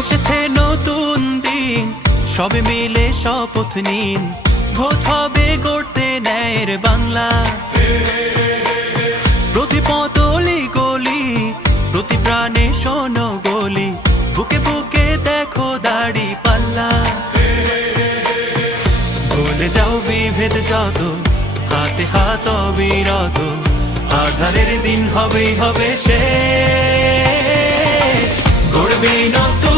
এসেছে নতুন দিন, সবে মিলে শপথ নিন, ভোট হবে গড়তে ন্যায়ের বাংলা। প্রতি পতলি গলি, প্রতি প্রাণে শোনো বলি, বুকে বুকে দেখো দাড়ি পাল্লা। ভুলে যাও বিভেদ যত, হাতে হাত অবিরত, আধারের দিন হবেই হবে শেষ। গড়বে নতুন